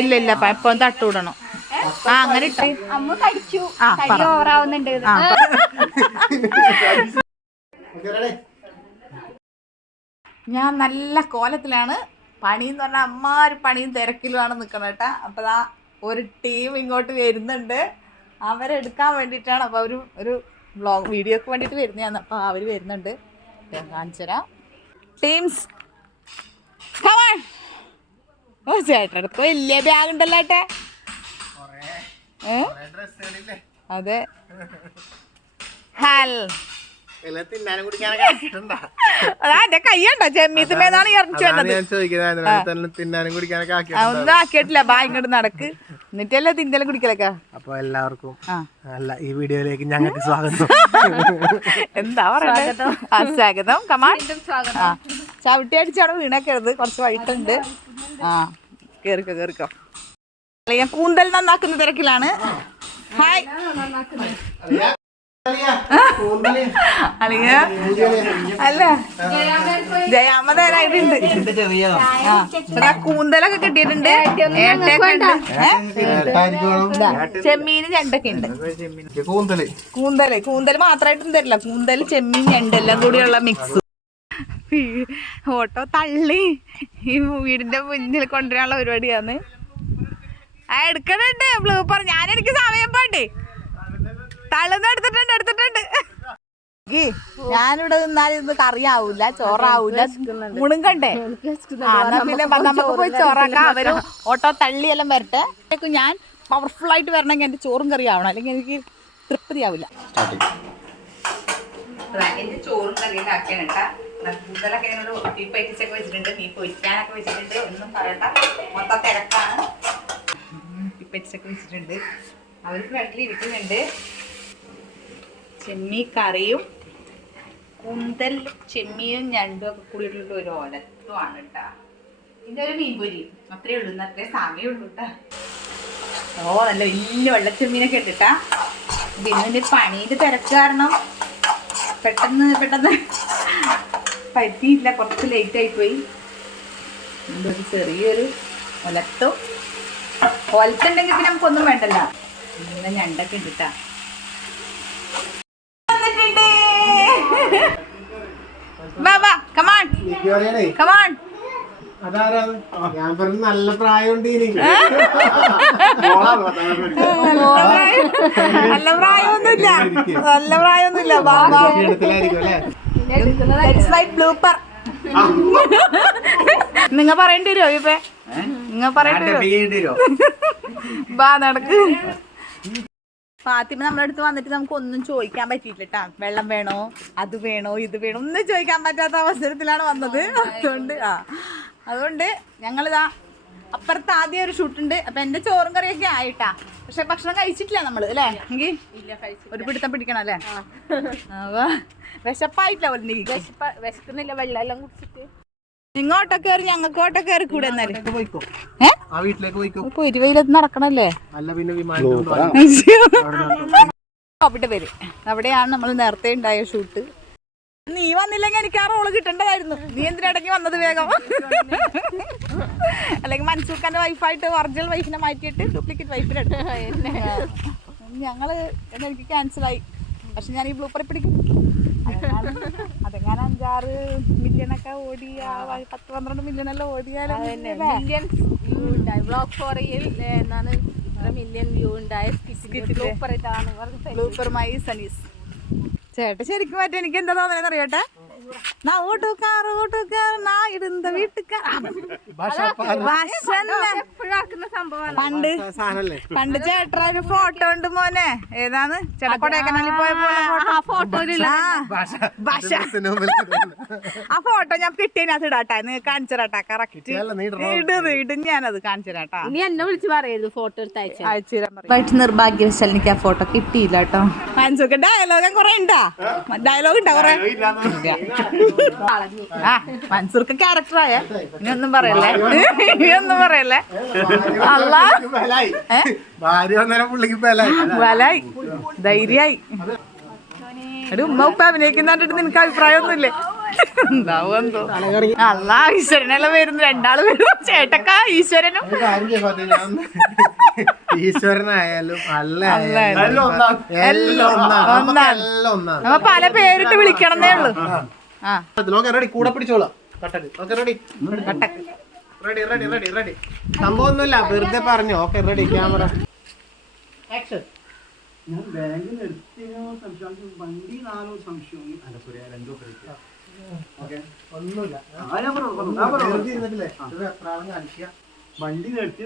ഇല്ല ഇല്ല എപ്പം തട്ടുവിടണം. ആ അങ്ങനെ ഇട്ട് അമ്മ കടിച്ചു ഓവറാവുന്നുണ്ട്. ഞാൻ നല്ല കോലത്തിലാണ്. പണിന്ന് പറഞ്ഞാൽ അമ്മാര് പണിയും തിരക്കിലുമാണ് നിൽക്കണം കേട്ടാ. അപ്പോൾ ദാ ഒരു ടീം ഇങ്ങോട്ട് വരുന്നുണ്ട്. അവരെടുക്കാൻ വേണ്ടിയിട്ടാണ്. അപ്പോൾ ഒരു വ്ളോഗ് വീഡിയോക്ക് വേണ്ടിയിട്ട് വരുന്നതാണ്. അപ്പോൾ അവർ വരുന്നുണ്ട്. ഞാൻ കാണിച്ചു തരാം. ടീംസ് ഓ ചേട്ടടുത്ത് വലിയ ബാഗ് ഉണ്ടല്ലോ ഏട്ടെ. അതെ ഹൽ അതെ കയ്യുണ്ടോ ചെമ്മീത്തുമേന്നാണ് ഇറങ്ങിച്ചു ഒന്നും ആക്കിയിട്ടില്ല. ബാ ഇങ്ങോട്ട് നടക്ക് എന്നിട്ടല്ലേ തിന്നലും കുടിക്കലൊക്കെ. അപ്പൊ എല്ലാവർക്കും ഈ വീഡിയോയിലേക്ക് ഞങ്ങൾക്ക് സ്വാഗതം. എന്താ പറയുക സ്വാഗതം. കമാൻ ചവിട്ടി അടിച്ചാണ് വീണേക്കരുത്. കുറച്ച് വഴിട്ടുണ്ട്. ആ കേറിക്കോ കേറിക്കോ. ഞാൻ കൂന്തൽ നന്നാക്കുന്ന തിരക്കിലാണ്. ഹായ് അളിയ അല്ല ജയാമതരായിട്ടുണ്ട്. കൂന്തലൊക്കെ കിട്ടിയിട്ടുണ്ട്. ചെമ്മീന് ഞണ്ടൊക്കെ ഉണ്ട്. കൂന്തല് മാത്രമായിട്ടും തരില്ല. കൂന്തൽ ചെമ്മീൻ ഞണ്ട് എല്ലാം കൂടിയുള്ള മിക്സ്. ഓട്ടോ തള്ളി ഈ വീടിന്റെ മുന്നിൽ കൊണ്ടുവരാനുള്ള പരിപാടിയാണ്. ആ എടുക്കണുണ്ട് ബ്ലൂപ്പർ. ഞാനെനിക്ക് സമയം പോണ്ടേ. തള്ളുന്ന എടുത്തിട്ടുണ്ട്. ഞാനിവിടെ നിന്നാലും ഇത് കറിയാവൂല, ചോറാവൂല, മുണുങ്കണ്ടേ. പിന്നെ നമുക്ക് പോയി ചോറാക്കാം. അവരും ഓട്ടോ തള്ളിയെല്ലാം വരട്ടെ. ഞാൻ പവർഫുൾ ആയിട്ട് വരണമെങ്കിൽ എന്റെ ചോറും കറി ആവണം, അല്ലെങ്കിൽ എനിക്ക് തൃപ്തിയാവില്ല. എന്റെ ചോറും കറിയൊക്കെ ആക്കിയാണ് കേട്ടാ. കൂടുതലൊക്കെ ഞങ്ങൾ ബീഫ് പറ്റിച്ചൊക്കെ വെച്ചിട്ടുണ്ട്. ബീഫ് പൊരിക്കാനൊക്കെ വെച്ചിട്ടുണ്ട്. ഒന്നും പറയണ്ട, മൊത്തം തിരക്കാണ്. ബീഫ് പറ്റിച്ചൊക്കെ വെച്ചിട്ടുണ്ട്. അവർ ഫ്രണ്ടിൽ ഇരിക്കുന്നുണ്ട്. ചെമ്മീൻ കറിയും കൂന്തൽ ചെമ്മീനും ഞണ്ടും ഒക്കെ കൂടിയിട്ടുള്ള ഒരു ഓലത്തുമാണ് കേട്ടാ. ഇതിൻ്റെ ഒരു മീൻപൊരി അത്രയേ ഉള്ളൂ. അത്രേ സമയമേ ഉള്ളൂ കേട്ടാ. ഓ നല്ല വലിയ വെള്ളച്ചെമ്മീനൊക്കെ ഉണ്ട് കേട്ടാ. പിന്നെ പണീൻ്റെ തിരക്ക് കാരണം പെട്ടെന്ന് പറ്റിയില്ല. കുറച്ച് ലേറ്റ് ആയിപ്പോയി. ഒരു ചെറിയൊരു ഒലത്തുണ്ടെങ്കിൽ പിന്നെ നമുക്കൊന്നും വേണ്ടല്ലോ. ഇങ്ങനെ ഞണ്ടൊക്കെ ഉണ്ട് കേട്ടാ. നല്ല പ്രായമുണ്ട്. നല്ല പ്രായമൊന്നുമില്ല. നിങ്ങ പറയേണ്ടി വരുമോ ഇപ്പൊ? നിങ്ങ പറയേണ്ടി വരുമോ? ബാ നടക്ക്. ഫാത്തിമ നമ്മുടെ അടുത്ത് വന്നിട്ട് നമുക്ക് ഒന്നും ചോദിക്കാൻ പറ്റിയില്ല കേട്ടാ. വെള്ളം വേണോ, അത് വേണോ, ഇത് വേണോ ഒന്നും ചോദിക്കാൻ പറ്റാത്ത അവസരത്തിലാണ് വന്നത്. അതുകൊണ്ട് ഞങ്ങളിതാ അപ്പുറത്ത് ആദ്യം ഒരു ഷൂട്ടുണ്ട്. അപ്പൊ എന്റെ ചോറും കറിയൊക്കെ ആയിട്ടാ. പക്ഷെ ഭക്ഷണം കഴിച്ചിട്ടില്ല നമ്മള് അല്ലേ. എങ്കിൽ ഒരു പിടുത്തം പിടിക്കണം അല്ലേ. വിശപ്പായിട്ടില്ല. വിശക്കുന്നില്ല. വെള്ളം എല്ലാം കുടിച്ചിട്ട് നിങ്ങോട്ടോ കയറി ഞങ്ങൾക്ക് ഓട്ടോ കയറി കൂടെ. വീട്ടിലേക്ക് വെയിലത്ത് നടക്കണല്ലേ. അവിടെ പേര് അവിടെയാണ് നമ്മൾ നേരത്തെ ഉണ്ടായ ഷൂട്ട്. നീ വന്നില്ലെങ്കിൽ എനിക്ക് ആ റോള് കിട്ടേണ്ടതായിരുന്നു. നീ എന്തിനിടയ്ക്ക് വന്നത് വേഗം? അല്ലെങ്കിൽ മൻസൂർഖാന്റെ വൈഫായിട്ട് ഒറിജിനൽ വൈഫിനെ മാറ്റിയിട്ട് ഡ്യൂപ്ലിക്കേറ്റ് വൈഫിനെടുത്തു. ഞങ്ങള് എനിക്ക് ക്യാൻസലായി. പക്ഷെ ഞാൻ ഈ ബ്ലൂപ്പറിൽ പിടിക്കും. അതെങ്ങനെ 5-6 മില്യണൊക്കെ ഓടിയ 10-12 മില്യണെല്ലാം ഓടിയാലും മില്യൺ വ്യൂ ഉണ്ടായ ബ്ലൂപ്പറുമായി സനീസ് ചേട്ടൻ ശരിക്കും പറ്റും. എനിക്ക് എന്താ തോന്നുന്നത് അറിയട്ടെ. പണ്ട് ചേട്ടൻ ഒരു ഫോട്ടോ ഉണ്ട് മോനെ. ഏതാണ് ചേട്ടാ കൊടൈക്കനാലിൽ പോയപ്പോ ആ ഫോട്ടോ ഞാൻ കിട്ടിയതിനകത്ത് ഇടാട്ടാ. നീ കാണിച്ചരാട്ടാ. കറക്റ്റ് ഇടും ഞാനത് കാണിച്ചരാട്ടാ. നീ എന്നെ വിളിച്ച് പറയരുത് ഫോട്ടോ എടുത്ത് അയച്ചു. നിർഭാഗ്യവശാൽ എനിക്ക് ആ ഫോട്ടോ കിട്ടിയില്ല കേട്ടോ. മൻസൂർക്ക് ഡയലോഗ് കുറെ ഉണ്ടാ. ഡയലോഗ് ഉണ്ടാ കുറെ. മൻസൂർക്ക് ക്യാരക്ടറായ ഇനി ഒന്നും പറയല്ലേ. അല്ല ധൈര്യായി. ഉമ്മ ഉപ്പ അഭിനയിക്കുന്ന കണ്ടിട്ട് നിനക്ക് അഭിപ്രായം ഒന്നുമില്ലേ? ഉണ്ടാവുമെന്തോ അല്ല ഈശ്വരനെല്ലാം വരുന്നു, രണ്ടാള് വരും, ചേട്ടക്ക ഈശ്വരനും. ഈശ്വരനായാലും നമ്മ പല പേരിട്ട് വിളിക്കണമെന്നേ ഉള്ളു. കൂടെ പിടിച്ചോളാം. സംഭവം ഒന്നുമില്ല, വെറുതെ പറഞ്ഞു. Okay ready, camera action. ഞാൻ ബാങ്കിൽ നിർത്തിയോ സംശയം, വണ്ടി നാലോ സംശയം. ഒന്നുമില്ല, വണ്ടി നിർത്തി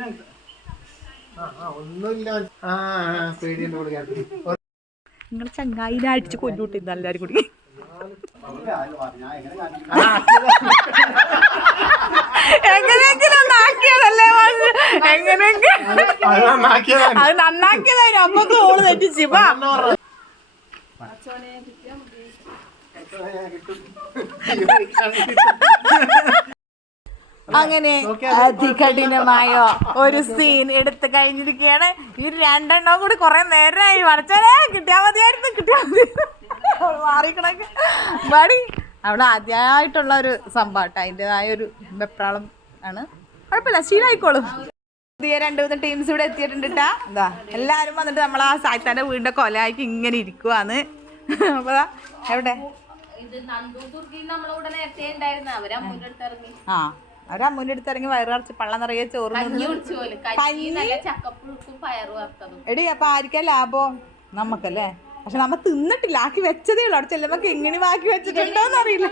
ഒന്നുമില്ല. പേടിയുണ്ട് കൊടുക്കാൻ. നിങ്ങൾ ചങ്ങായിനെ അടിച്ച് കൊല്ലുകൂട്ടിരുന്നു എല്ലാരും കൂടി. എങ്ങനെയെങ്കിലും നാക്കിയതല്ലേ, എങ്ങനെയെങ്കിലും അത് നന്നാക്കിയതായിരുന്നു. അപ്പൊ തോള് തെറ്റിച്ച് അങ്ങനെ അതികഠിനമായ ഒരു സീൻ എടുത്തു കഴിഞ്ഞിരിക്കുകയാണ്. ഇവര് രണ്ടെണ്ണം കൂടി കൊറേ നേരമായി വരച്ചാലേ കിട്ടിയാ മതിയായിരുന്നു. മാറിക്കണക്ക് പാടി അവിടെ ആദ്യമായിട്ടുള്ള ഒരു സംഭവം, അതിൻ്റെതായ ഒരു വെപ്രാളം ആണ്. കുഴപ്പമില്ല, ശീലമായിക്കോളും. പുതിയ 2-3 ടീംസ് ഇവിടെ എത്തിയിട്ടുണ്ട് ട്ടാ. എന്താ എല്ലാരും വന്നിട്ട് നമ്മളാ സായിത്താന്റെ വീടിന്റെ കൊലയാക്കി ഇങ്ങനെ ഇരിക്കുവാന്ന്. അപ്പൊ എവിടെ അവര് അമ്മൂന്റെ അടുത്ത് ഇറങ്ങി വയറ് നിറച്ച് പള്ള നിറയെ ചോറ് എടി. അപ്പൊ ആയിരിക്കാ ലാഭം? നമ്മക്കല്ലേ. പക്ഷെ നമ്മ തിന്നിട്ടില്ല, ആക്കി വെച്ചതേ ഉള്ളു. അവിടെ ചെല്ലുമ്പോ എങ്ങനെ ആക്കി വെച്ചിട്ടുണ്ടോന്ന് അറിയില്ല.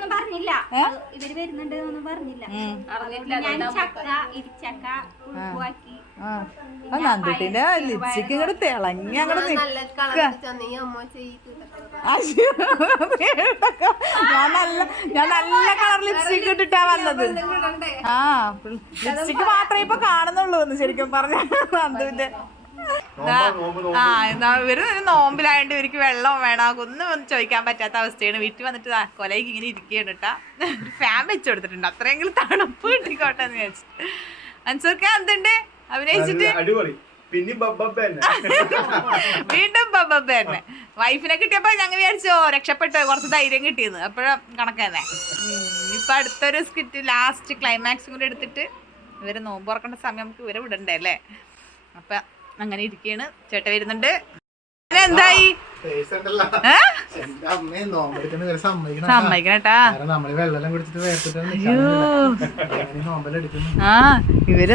നന്ദുട്ടിന്റെ ലിപ്സ്റ്റിക്ക് ഇങ്ങോട്ട് തിളങ്ങി അങ്ങോട്ട് നിക്ക. ഞാൻ നല്ല കളർ ലിപ്സ്റ്റിക്ക് ഇട്ടിട്ടാ വന്നത്. ലിപ്സ്റ്റിക്ക് മാത്രമേ ഇപ്പൊ കാണുന്നുള്ളൂ എന്ന് ശരിക്കും പറഞ്ഞ നന്ദുവിന്റെ. ഇവര് നോമ്പിലായോണ്ട് ഇവർക്ക് വെള്ളം വേണം, ഒന്നും ചോദിക്കാൻ പറ്റാത്ത അവസ്ഥയാണ്. വീട്ടിൽ വന്നിട്ട് കൊലയ്ക്ക് ഇങ്ങനെ ഇരിക്കുകയാണ് കേട്ടാ. ഒരു ഫാൻ വെച്ച് കൊടുത്തിട്ടുണ്ട്, അത്രയെങ്കിലും തണുപ്പ് കിട്ടിക്കോട്ടെ എന്ന് വിചാരിച്ചു. അൻസൂർക്ക എന്തുണ്ട് അഭിനയിച്ചിട്ട്? വീണ്ടും ബബ്ബ തന്നെ. വൈഫിനെ കിട്ടിയപ്പോ ഞങ്ങൾ വിചാരിച്ചോ രക്ഷപ്പെട്ടോ, കുറച്ച് ധൈര്യം കിട്ടിയെന്ന്. അപ്പോഴും കണക്ക് തന്നെ. ഇപ്പൊ അടുത്തൊരു സ്കിറ്റ് ലാസ്റ്റ് ക്ലൈമാക്സും കൂടെ എടുത്തിട്ട് ഇവര് നോമ്പ് തുറക്കേണ്ട സമയം നമുക്ക് ഇവരെ വിടണ്ടേ അല്ലേ. അപ്പൊ അങ്ങനെ ഇരിക്കുകയാണ്. ചേട്ട വരുന്നുണ്ട്. എന്തായി സമ്മതിക്കണട്ടാ. ഇവര്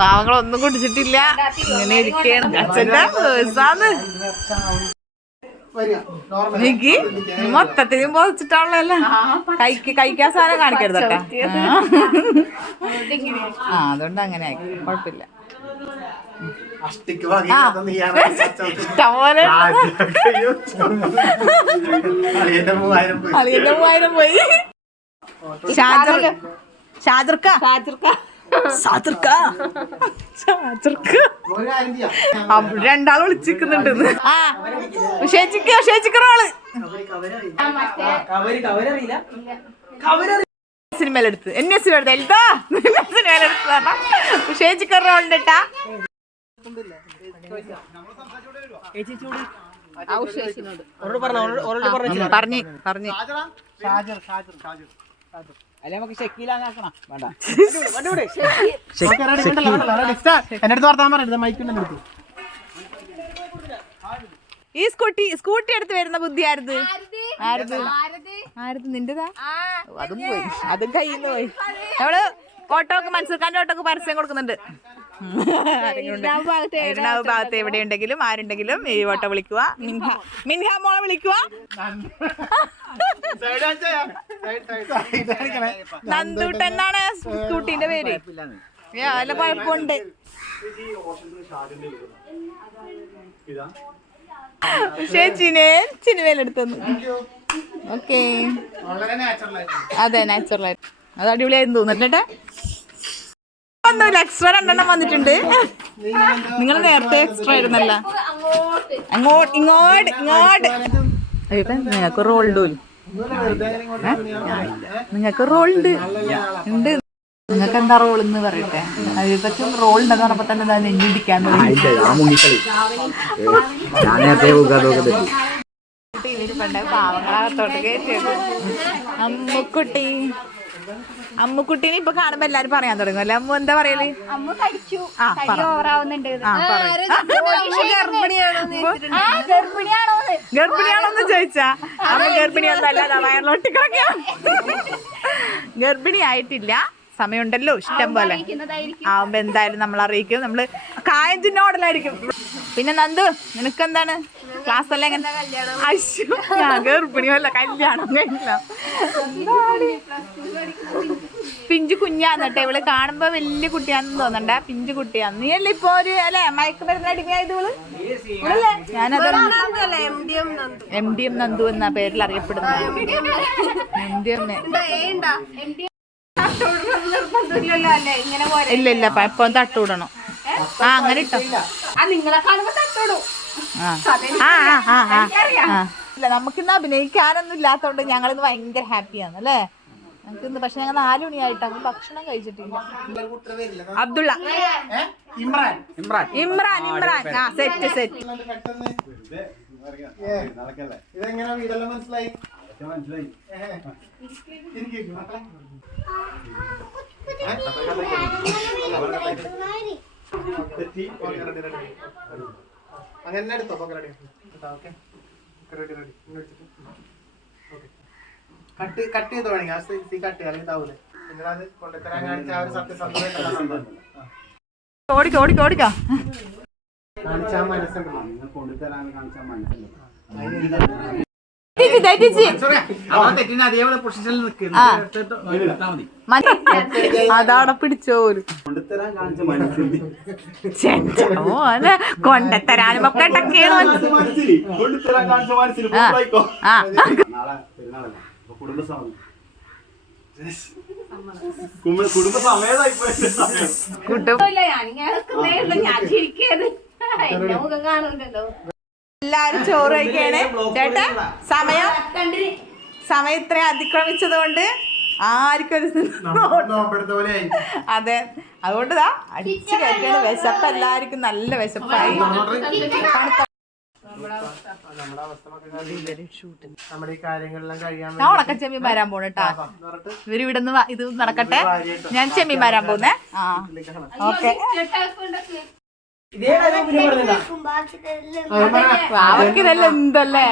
പാവങ്ങളൊന്നും കുടിച്ചിട്ടില്ല, ഇങ്ങനെ ഇരിക്കുകയാണ്. അച്ഛന്റെ പേഴ്സാന്ന് എനിക്ക് മൊത്തത്തിലും പോച്ചിട്ടുള്ളല്ലോ. കഴിക്കാൻ സാധനം കാണിക്കരുതട്ടാ. അതുകൊണ്ട് അങ്ങനെ ആക്കി, കുഴപ്പമില്ല. അളിയന്റെ 3000 പോയി. രണ്ടാൾ വിളിച്ചിരിക്കുന്നുണ്ട്. ഉഷേച്ചിക്കറോള് സിനിമയിലെടുത്ത് NS എടുത്താ സിനിമയിലെടുത്ത് പറഞ്ഞ ഉഷേച്ചിക്കറോളുണ്ട് ട്ടാ. പറഞ്ഞു ഈ സ്കൂട്ടി എടുത്ത് വരുന്ന ബുദ്ധി ആരുത്? നിന്റെതാ? അതും പോയി, അതും കയ്യിൽ നിന്ന് പോയി. നമ്മള് ഓട്ടോക്ക് മൻസൂർഖാന്റെ ഓട്ടോക്ക് പരസ്യം കൊടുക്കുന്നുണ്ട്. ഭാഗത്ത് എവിടെയുണ്ടെങ്കിലും ആരുണ്ടെങ്കിലും ഈ ഓട്ടോ വിളിക്കുക. മിൻഹ മോളെ വിളിക്കുക. നന്ദൂട്ട് എന്നാണ് സ്കൂട്ടിന്റെ പേര്. വല്ല കുഴപ്പമുണ്ട്. സിനിമയിലെടുത്തു. ഓക്കെ, അതെ നാച്ചുറലായിട്ട് അത് അടിപൊളിയായിരുന്നു തോന്നിട്ടെ. ഒന്നുമില്ല, എക്സ്ട്രാ 2 വന്നിട്ടുണ്ട്. നിങ്ങൾ നേരത്തെ എക്സ്ട്രാ ആയിരുന്നല്ല. ഇങ്ങോട്ട് നിങ്ങൾക്ക് റോൾഡ് നിങ്ങൾക്ക് റോൾഡ് ഉണ്ട്. നിങ്ങൾക്ക് എന്താ റോൾ എന്ന് പറയട്ടെ. അതിപ്പറ്റും റോൾ ഉണ്ടെന്ന് പറഞ്ഞപ്പോ തന്നെ എന്താ നെഞ്ഞിടിക്കാൻ ഇരിപ്പുണ്ട് പാവങ്ങളകത്തോട്ട് കയറ്റിയത്. അമ്മുക്കുട്ടീനെ ഇപ്പൊ കാണുമ്പോ എല്ലാരും പറയാൻ തുടങ്ങും അല്ലെ? അമ്മു എന്താ പറയല്? അമ്മ കടിച്ചു, തടി ഓവറാവുന്നുണ്ട്. ഗർഭിണിയാണോന്ന് ചോദിച്ചാ അമ്മ ഗർഭിണിയൊന്നല്ല, വയറിലോട്ടിക്കൊക്കെ ഗർഭിണി ആയിട്ടില്ല, സമയമുണ്ടല്ലോ ഇഷ്ടം പോലെ. ആവുമ്പോ എന്തായാലും നമ്മൾ അറിയിക്കും. നമ്മള് കായഞ്ചിന്റെ മോഡലായിരിക്കും. പിന്നെ നന്ദു നിനക്കെന്താണ് ക്ലാസ് എല്ലാം എങ്ങനെ? ഞാൻ ഗർഭിണിയല്ല, കല്യാണം കഴിഞ്ഞില്ല. പിഞ്ചു കുഞ്ഞാന്നിട്ടെ ഇവള് കാണുമ്പോ വലിയ കുട്ടിയാണെന്ന് തോന്നണ്ട, പിഞ്ചു കുട്ടിയാന്ന്. നീയല്ലേ ഇപ്പൊ ഒരു അല്ലെ മയക്കുമരുന്ന് അടിമയായത് ഇവള്? ഞാനത് MDM നന്ദു എന്ന പേരിൽ അറിയപ്പെടുന്നത്. ഇല്ല ഇല്ല ഇപ്പൊ തട്ടൂടണം. അങ്ങനെ ഇട്ടോ. നിങ്ങളെ കാണുമ്പോ തട്ടോടും. ഇല്ല നമുക്കിന്ന് അഭിനയിക്കാനൊന്നും ഇല്ലാത്തോണ്ട് ഞങ്ങളിന്ന് ഭയങ്കര ഹാപ്പിയാണ് അല്ലേ? ഞങ്ങൾക്കിന്ന് പക്ഷെ ഞങ്ങൾ 4 മണിയായിട്ട് അങ്ങ് ഭക്ഷണം കഴിച്ചിട്ടില്ല. അബ്ദുള്ള, ഇമ്രാൻ ആ സെറ്റ് ഇതെങ്ങനെ വീടെല്ലാം മനസ്സിലായി? അങ്ങനെ എടുത്തോ. കട്ട് ചെയ്തോ വേണമെങ്കിൽ കട്ട് അല്ലെങ്കിൽ താവൂലേ. നിങ്ങളത് കൊണ്ടുതരാൻ കാണിച്ച ആ ഒരു സത്യസന്ധത ഓടിക്കോ കാണിച്ചാൽ മനസ്സുണ്ടല്ലോ. നിങ്ങൾ കൊണ്ടുതരാൻ കാണിച്ചാൽ മനസ്സുണ്ടല്ലോ. അതവിടെ പിടിച്ചോലും കൊണ്ടത്തരാനും ഒക്കെ എല്ലാരും ചോറ് കഴിക്കാണ് ചേട്ടാ. സമയം ഇത്ര അതിക്രമിച്ചത് കൊണ്ട് ആർക്കും അതെ, അതുകൊണ്ട് അടിച്ചു കയറ്റാണ്. വിശപ്പ് എല്ലാവർക്കും നല്ല വിശപ്പായി. ഞാൻ ഉണക്കച്ചെമ്മീൻ വരാൻ പോണേട്ടാ. ഇവര് ഇവിടെ നിന്ന് ഇത് നടക്കട്ടെ, ഞാൻ ചെമ്മീൻ വരാൻ പോന്നേ. ഓക്കെ വാവക്കിതെല്ലാം എന്തല്ലേ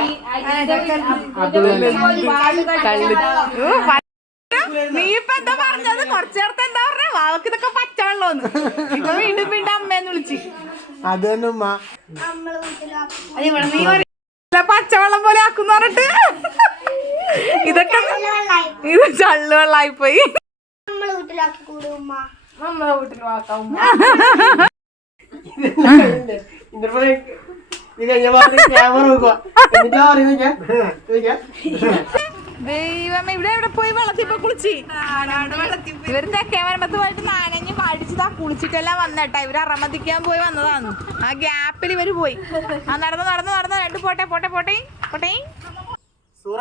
നീ ഇപ്പൊ എന്താ പറഞ്ഞത്? കുറച്ചു നേരത്തെ എന്താ പറഞ്ഞ? വാവക്ക് ഇതൊക്കെ പച്ചവെള്ളോന്ന്. ഇപ്പൊ വീണ്ടും അമ്മേന്ന് വിളിച്ച് അത് തന്നെ ഉമ്മ പച്ചവെള്ളം പോലെ ആക്കുന്ന പറഞ്ഞിട്ട് ഇതൊക്കെ ഇത് ചള്ളുവെള്ളായി പോയി. നമ്മളെ വീട്ടിലും ആക്കാം. ദൈവമേ, ഇവിടെ എവിടെ പോയി വെള്ളത്തിൽ പോയി കുളിച്ച്? ഇവര് തെക്കേമരമ്പത്ത് പോയിട്ട് നനഞ്ഞ് പഠിച്ചതാ, കുളിച്ചിട്ടെല്ലാം വന്നേട്ടാ. ഇവര് അറമതിക്കാൻ പോയി വന്നതാണ്. ആ ഗ്യാപ്പിൽ ഇവര് പോയി. നടന്നു രണ്ട് പോട്ടെ. സൂറ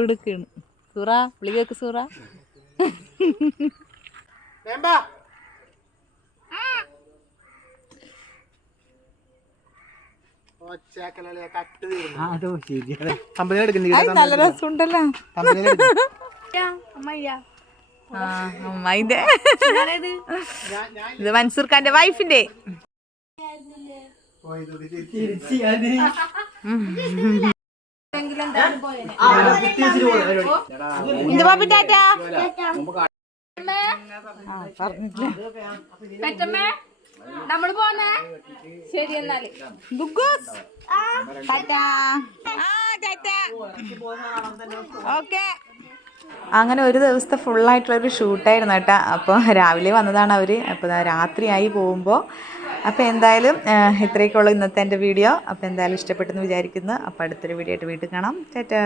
ഇവിടുക്കാണ്. സൂറ വിളി കേക്ക്. സൂറ നല്ല രസമുണ്ടല്ലോ അമ്മായിന്റെ. ഇത് മൻസൂർ ഖാന്റെ വൈഫിന്റെ. എന്ത് പാപ്പി ടാറ്റാ പെറ്റമ്മേ, നമ്മള് പോന്നേ. ശരി എന്നാല് ഓക്കെ. അങ്ങനെ ഒരു ദിവസത്തെ ഫുള്ളായിട്ടുള്ളൊരു ഷൂട്ടായിരുന്നു കേട്ടോ. അപ്പോൾ രാവിലെ വന്നതാണ് അവർ. അപ്പോൾ രാത്രിയായി പോകുമ്പോൾ. അപ്പോൾ എന്തായാലും ഇത്രയൊക്കെയുള്ളൂ ഇന്നത്തെ എൻ്റെ വീഡിയോ. അപ്പോൾ എന്തായാലും ഇഷ്ടപ്പെട്ടെന്ന് വിചാരിക്കുന്നു. അപ്പോൾ അടുത്തൊരു വീഡിയോ ആയിട്ട് വീട്ടിൽ കാണാം. ടാറ്റാ.